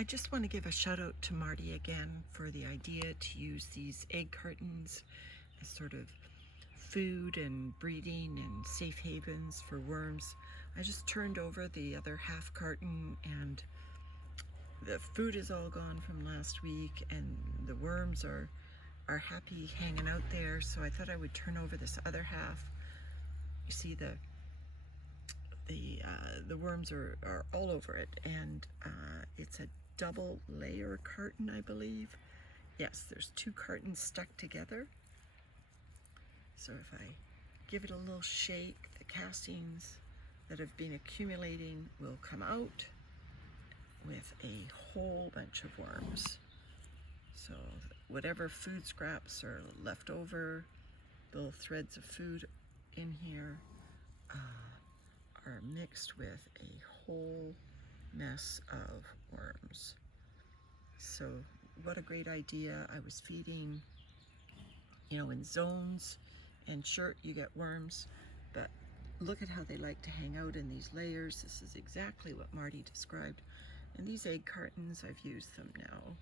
I just want to give a shout out to Marty again for the idea to use these egg cartons as sort of food and breeding and safe havens for worms. I just turned over the other half carton and the food is all gone from last week and the worms are happy hanging out there, so I thought I would turn over this other half. You see the worms are all over it, and it's a double layer carton, I believe. Yes, there's two cartons stuck together. So if I give it a little shake, the castings that have been accumulating will come out with a whole bunch of worms. So whatever food scraps are left over, little threads of food in here, are mixed with a whole mess of worms. So what a great idea. I was feeding, in zones, and sure, you get worms, but look at how they like to hang out in these layers. This is exactly what Marty described. And these egg cartons, I've used them now,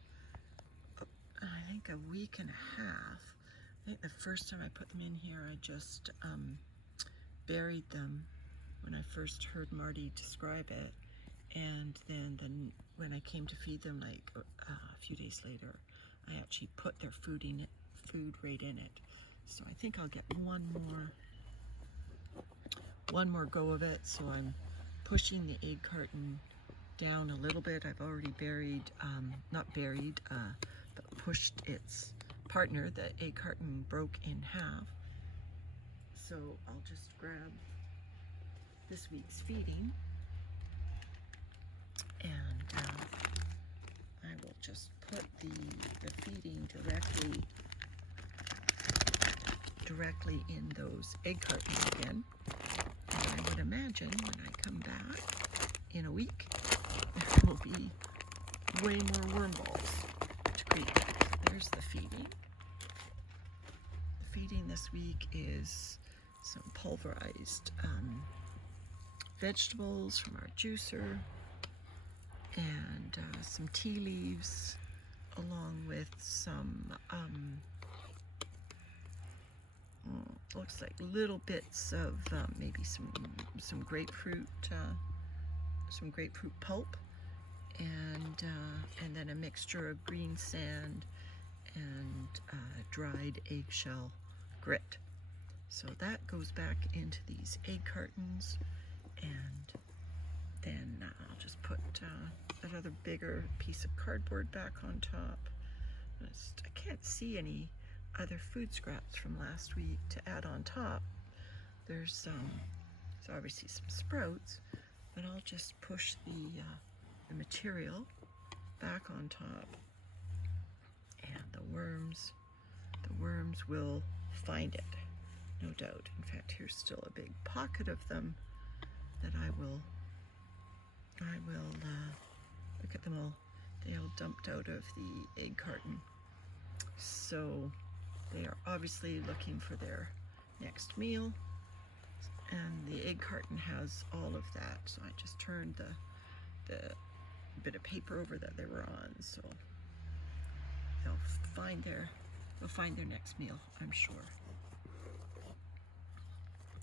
I think a week and a half. I think the first time I put them in here, I just buried them when I first heard Marty describe it. And then when I came to feed them, like a few days later, I actually put their food right in it. So I think I'll get one more go of it. So I'm pushing the egg carton down a little bit. I've already buried, not buried, but pushed its partner. The egg carton broke in half. So I'll just grab this week's feeding, and I will just put the feeding directly in those egg cartons again. And I would imagine when I come back in a week, there will be way more worm balls to create. There's the feeding. The feeding this week is some pulverized vegetables from our juicer, and some tea leaves, along with some looks like little bits of maybe some grapefruit pulp, and then a mixture of green sand and dried eggshell grit. So that goes back into these egg cartons, and then I'll just put that other bigger piece of cardboard back on top. I can't see any other food scraps from last week to add on top. There's obviously some sprouts, but I'll just push the material back on top, and the worms will find it, no doubt. In fact, here's still a big pocket of them that I will look at them all. They all dumped out of the egg carton. So they are obviously looking for their next meal, and the egg carton has all of that. So I just turned the bit of paper over that they were on, so they'll find their next meal, I'm sure.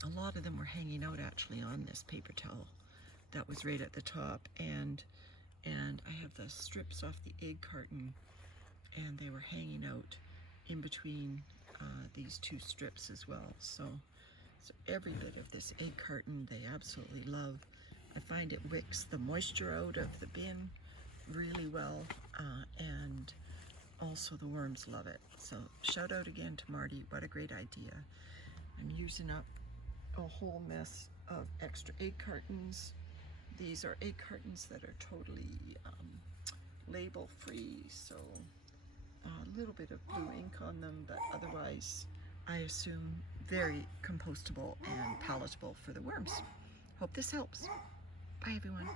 A lot of them were hanging out actually on this paper towel that was right at the top, and I have the strips off the egg carton, and they were hanging out in between these two strips as well. So every bit of this egg carton they absolutely love. I find it wicks the moisture out of the bin really well, and also the worms love it. So shout out again to Marty, what a great idea. I'm using up a whole mess of extra egg cartons. These are egg cartons that are totally label free, so a little bit of blue ink on them, but otherwise I assume very compostable and palatable for the worms. Hope this helps. Bye everyone.